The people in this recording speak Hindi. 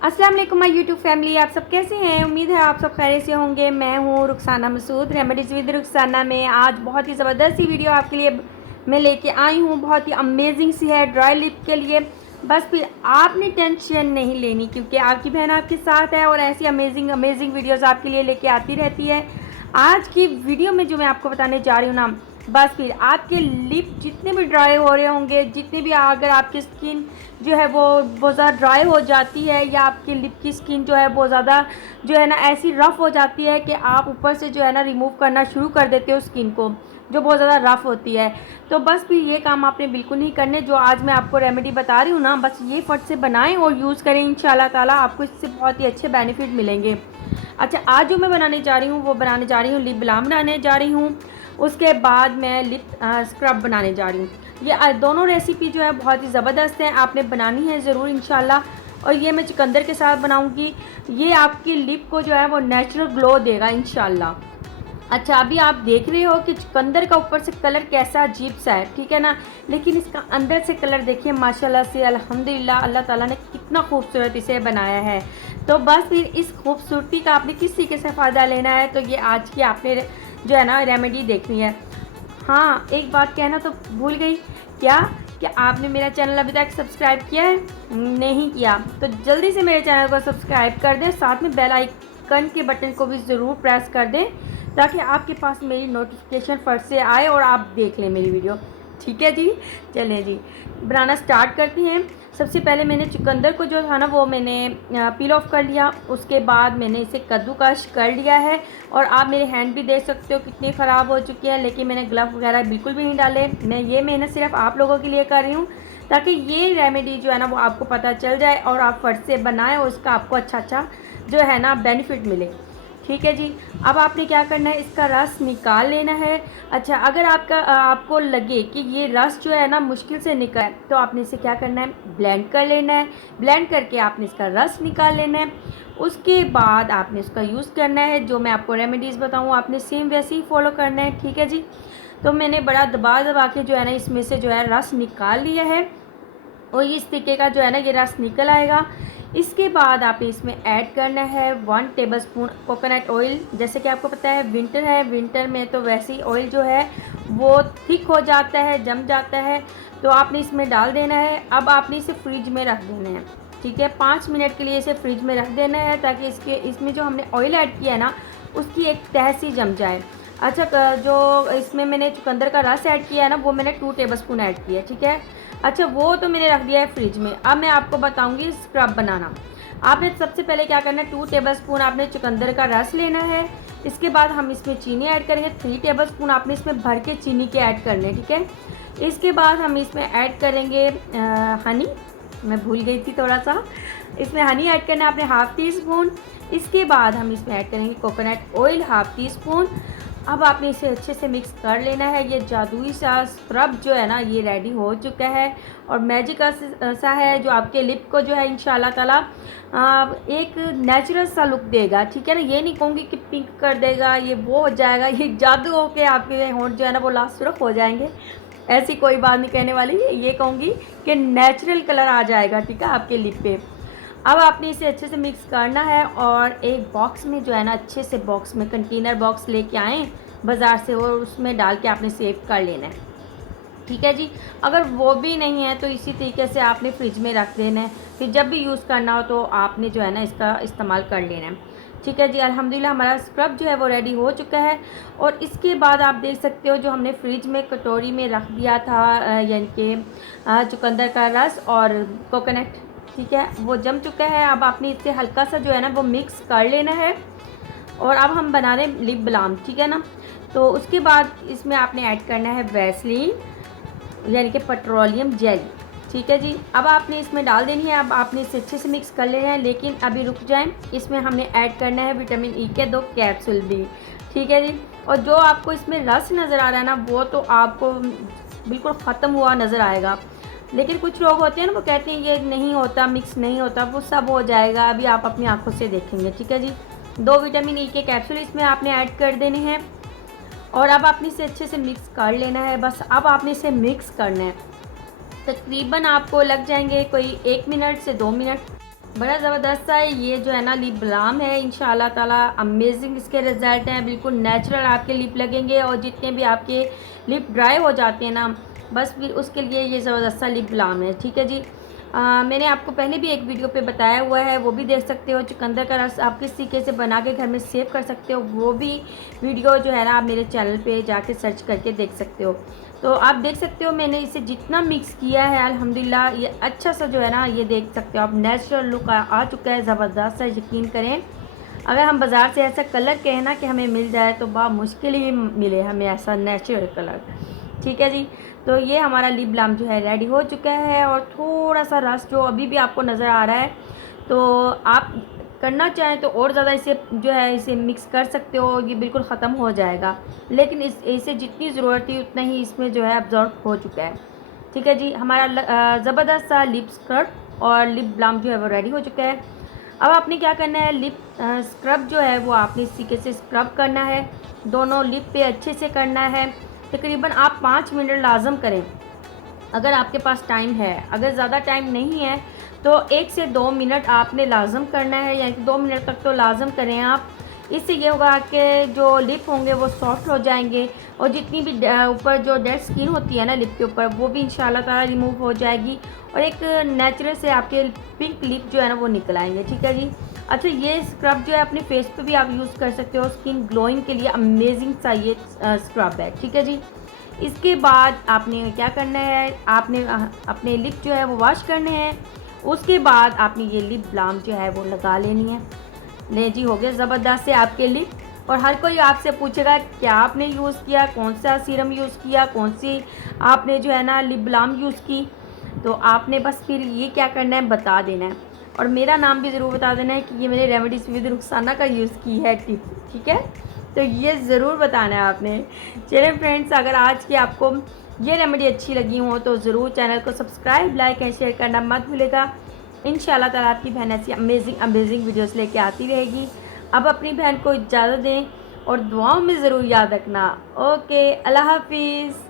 अस्सलाम वालेकुम माय यूट्यूब फैमिली। आप सब कैसे हैं? उम्मीद है आप सब खैरियत से होंगे। मैं हूँ रुखसाना मसूद, रेमेडीज़ विद रुखसाना में आज बहुत ही ज़बरदस्त सी वीडियो आपके लिए मैं लेके आई हूँ। बहुत ही अमेजिंग सी है ड्राई लिप के लिए। बस फिर आपने टेंशन नहीं लेनी क्योंकि आपकी बहन आपके साथ है और ऐसी अमेजिंग अमेजिंग वीडियोज़ आपके लिए लेके आती रहती है। आज की वीडियो में जो मैं आपको बताने जा रही हूँ ना, बस फिर आपके लिप जितने भी ड्राई हो रहे होंगे, जितने भी अगर आपकी स्किन जो है वो बहुत ज़्यादा ड्राई हो जाती है या आपकी लिप की स्किन जो है बहुत ज़्यादा जो है ना ऐसी रफ़ हो जाती है कि आप ऊपर से जो है ना रिमूव करना शुरू कर देते हो स्किन को, जो बहुत ज़्यादा रफ़ होती है। तो बस फिर ये काम आपने बिल्कुल नहीं करने। जो आज मैं आपको रेमेडी बता रही हूँ ना, बस ये फट से बनाएं और यूज़ करें। इंशाल्लाह ताला आपको इससे बहुत ही अच्छे बेनिफिट मिलेंगे। अच्छा, आज जो मैं बनाने जा रही हूँ वो बनाने जा रही हूँ लिप बाल्म बनाने जा रही हूँ। उसके बाद मैं लिप स्क्रब बनाने जा रही हूँ। ये दोनों रेसिपी जो है बहुत ही ज़बरदस्त है, आपने बनानी है ज़रूर इंशाल्लाह। और ये मैं चुकंदर के साथ बनाऊँगी। ये आपकी लिप को जो है वो नेचुरल ग्लो देगा इंशाल्लाह। अच्छा, अभी आप देख रहे हो कि चुकंदर का ऊपर से कलर कैसा अजीब सा है, ठीक है ना, लेकिन इसका अंदर से कलर देखिए माशाल्लाह से अल्हम्दुलिल्लाह, अल्लाह ताला ने कितना खूबसूरत इसे बनाया है। तो बस फिर इस खूबसूरती का आपने किस तरीके से फ़ायदा लेना है, तो ये आज की आपने जो है ना रेमेडी देखनी है। हाँ, एक बात कहना तो भूल गई, क्या कि आपने मेरा चैनल अभी तक सब्सक्राइब किया है? नहीं किया तो जल्दी से मेरे चैनल को सब्सक्राइब कर दें, साथ में बेल आइकन के बटन को भी ज़रूर प्रेस कर दें ताकि आपके पास मेरी नोटिफिकेशन फट से आए और आप देख लें मेरी वीडियो। ठीक है जी, चलें जी बनाना स्टार्ट करते हैं। सबसे पहले मैंने चुकंदर को जो था ना वो मैंने पील ऑफ कर लिया। उसके बाद मैंने इसे कद्दूकश कर लिया है और आप मेरे हैंड भी देख सकते हो कितने ख़राब हो चुके हैं, लेकिन मैंने ग्लव वगैरह बिल्कुल भी नहीं डाले। मैं ये मेहनत सिर्फ आप लोगों के लिए कर रही हूँ ताकि ये रेमेडी जो है ना वो आपको पता चल जाए और आप फट से बनाएं और उसका आपको अच्छा जो है ना बेनिफिट मिले। ठीक है जी। अब आपने क्या करना है, इसका रस निकाल लेना है। अच्छा, अगर आपको लगे कि ये रस जो है ना मुश्किल से निकल है तो आपने इसे क्या करना है, ब्लेंड कर लेना है। ब्लेंड करके आपने इसका रस निकाल लेना है। उसके बाद आपने इसका यूज़ करना है। जो मैं आपको रेमेडीज़ बताऊँ आपने सेम वैसे ही फॉलो करना है। ठीक है जी। तो मैंने बड़ा दबा दबा के जो है ना इसमें से जो है रस निकाल लिया है और इस तरीके का जो है ना ये रस निकल आएगा। इसके बाद आपने इसमें ऐड करना है 1 टेबलस्पून कोकोनट ऑयल। जैसे कि आपको पता है विंटर है, विंटर में तो वैसे ही ऑयल जो है वो थिक हो जाता है, जम जाता है, तो आपने इसमें डाल देना है। अब आपने इसे फ्रिज में रख देना है। ठीक है, 5 मिनट के लिए इसे फ्रिज में रख देना है ताकि इसमें जो हमने ऑयल ऐड किया है ना उसकी एक तह सी जम जाए। अच्छा, जो इसमें मैंने चुकंदर का रस ऐड किया है ना वो मैंने 2 टेबलस्पून ऐड किया है। ठीक है, अच्छा वो तो मैंने रख दिया है फ्रिज में। अब मैं आपको बताऊंगी स्क्रब बनाना। आपने सबसे पहले क्या करना है, 2 टेबलस्पून आपने चुकंदर का रस लेना है। इसके बाद हम इसमें चीनी ऐड करेंगे। 3 टेबलस्पून आपने इसमें भर के चीनी के ऐड करने हैं। ठीक है, इसके बाद हम इसमें ऐड करेंगे हनी। मैं भूल गई थी थोड़ा सा, इसमें हनी ऐड करना है आपने 1/2 टीस्पून। इसके बाद हम इसमें ऐड करेंगे कोकोनट ऑयल 1/2 टीस्पून। अब आपने इसे अच्छे से मिक्स कर लेना है। ये जादुई सा स्क्रब जो है ना ये रेडी हो चुका है और मैजिक सा है जो आपके लिप को जो है इंशाल्लाह ताला एक नेचुरल सा लुक देगा। ठीक है ना, ये नहीं कहूँगी कि पिंक कर देगा, ये वो हो जाएगा, ये जादू हो के आपके होंठ जो है ना वो लाल सुर्ख हो जाएंगे, ऐसी कोई बात नहीं कहने वाली। ये कहूँगी कि नेचुरल कलर आ जाएगा। ठीक है, आपके लिप पे। अब आपने इसे अच्छे से मिक्स करना है और एक बॉक्स में जो है ना अच्छे से बॉक्स में कंटेनर बॉक्स लेके आएँ बाज़ार से और उसमें डाल के आपने सेव कर लेना है। ठीक है जी। अगर वो भी नहीं है तो इसी तरीके से आपने फ्रिज में रख देना है, फिर जब भी यूज़ करना हो तो आपने जो है ना इसका इस्तेमाल कर लेना है। ठीक है जी, अल्हम्दुलिल्लाह हमारा स्क्रब जो है वो रेडी हो चुका है। और इसके बाद आप देख सकते हो जो हमने फ्रिज में कटोरी में रख दिया था यानी कि चुकंदर का रस और कोकोनट, ठीक है, वो जम चुका है। अब आपने इससे हल्का सा जो है ना वो मिक्स कर लेना है और अब हम बना रहे हैं लिप बाल्म। ठीक है ना, तो उसके बाद इसमें आपने ऐड करना है वैसलीन यानी कि पेट्रोलियम जेल। ठीक है जी, अब आपने इसमें डाल देनी है। अब आपने इसे अच्छे से मिक्स कर लेना है, लेकिन अभी रुक जाएं, इसमें हमने ऐड करना है विटामिन ई के 2 कैप्सूल भी। ठीक है जी, और जो आपको इसमें रस नज़र आ रहा है ना वो तो आपको बिल्कुल ख़त्म हुआ नज़र आएगा, लेकिन कुछ लोग होते हैं ना वो कहते हैं ये नहीं होता, मिक्स नहीं होता, वो सब हो जाएगा, अभी आप अपनी आंखों से देखेंगे। ठीक है जी, 2 विटामिन ई के कैप्सूल इसमें आपने ऐड कर देने हैं और अब आपने इसे अच्छे से मिक्स कर लेना है। बस अब आपने इसे मिक्स करना है, तकरीबन आपको लग जाएंगे कोई 1 मिनट से 2 मिनट। बड़ा ज़बरदस्त सा ये जो है ना लिप बाम है, इंशाल्लाह ताला अमेजिंग इसके रिज़ल्ट हैं, बिल्कुल नेचुरल आपके लिप लगेंगे। और जितने भी आपके लिप ड्राई हो जाते हैं ना, बस भी उसके लिए ये ज़बरदस्त सा लिप बाम है। ठीक है जी। मैंने आपको पहले भी एक वीडियो पे बताया हुआ है, वो भी देख सकते हो। चुकंदर का रस आप किस तरीके से बना के घर में सेव कर सकते हो, वो भी वीडियो जो है ना आप मेरे चैनल पे जाके सर्च करके देख सकते हो। तो आप देख सकते हो मैंने इसे जितना मिक्स किया है अल्हम्दुलिल्लाह ये अच्छा सा जो है ना, ये देख सकते हो आप नेचुरल लुक आ चुका है ज़बरदस्त सा। यकीन करें, अगर हम बाज़ार से ऐसा कलर कहें ना कि हमें मिल जाए तो बहुत मुश्किल ही मिले हमें ऐसा नेचुरल कलर। ठीक है जी। तो ये हमारा लिप बाम जो है रेडी हो चुका है। और थोड़ा सा रस जो अभी भी आपको नज़र आ रहा है, तो आप करना चाहें तो और ज़्यादा इसे जो है इसे मिक्स कर सकते हो, ये बिल्कुल ख़त्म हो जाएगा। लेकिन इसे जितनी ज़रूरत थी उतना ही इसमें जो है अब्जॉर्ब हो चुका है। ठीक है जी। हमारा ज़बरदस्त सा लिप स्क्रब और लिप बाम जो है वो रेडी हो चुका है। अब आपने क्या करना है, लिप स्क्रब जो है वो आपने इस तरीके से स्क्रब करना है, दोनों लिप पे अच्छे से करना है। तकरीबन आप 5 मिनट लाजम करें अगर आपके पास टाइम है। अगर ज़्यादा टाइम नहीं है तो 1 से 2 मिनट आपने लाजम करना है, यानी कि 2 मिनट तक तो लाजम करें आप। इससे ये होगा कि जो लिप होंगे वो सॉफ्ट हो जाएंगे और जितनी भी ऊपर जो डेड स्किन होती है ना लिप के ऊपर, वो भी इंशाल्लाह ताला रिमूव हो जाएगी और एक नेचुरल से आपके पिंक लिप जो है ना वो निकल आएंगे। ठीक है जी। अच्छा, ये स्क्रब जो है अपने फेस पे भी आप यूज़ कर सकते हो, स्किन ग्लोइंग के लिए अमेजिंग सा ये स्क्रब है। ठीक है जी। इसके बाद आपने क्या करना है, आपने अपने लिप जो है वो वॉश करने हैं। उसके बाद आपने ये लिप बाम जो है वो लगा लेनी है। ले जी, हो गया ज़बरदस्त से आपके लिप। और हर कोई आपसे पूछेगा क्या आपने यूज़ किया, कौन सा सीरम यूज़ किया, कौन सी आपने जो है ना लिप बाम यूज़ की। तो आपने बस फिर ये क्या करना है, बता देना है और मेरा नाम भी ज़रूर बता देना है कि ये मैंने रेमेडीज़ विद रुखसाना का यूज़ की है टिप। ठीक है, तो ये ज़रूर बताना है आपने। चलिए फ्रेंड्स, अगर आज की आपको ये रेमेडी अच्छी लगी हो तो ज़रूर चैनल को सब्सक्राइब, लाइक एंड शेयर करना मत भूलेगा। इंशाल्लाह ताला आपकी बहन ऐसी अमेजिंग वीडियोस लेके आती रहेगी। अब अपनी बहन को इजाज़त दें और दुआओं में ज़रूर याद रखना। ओके, अल्लाह हाफिज़।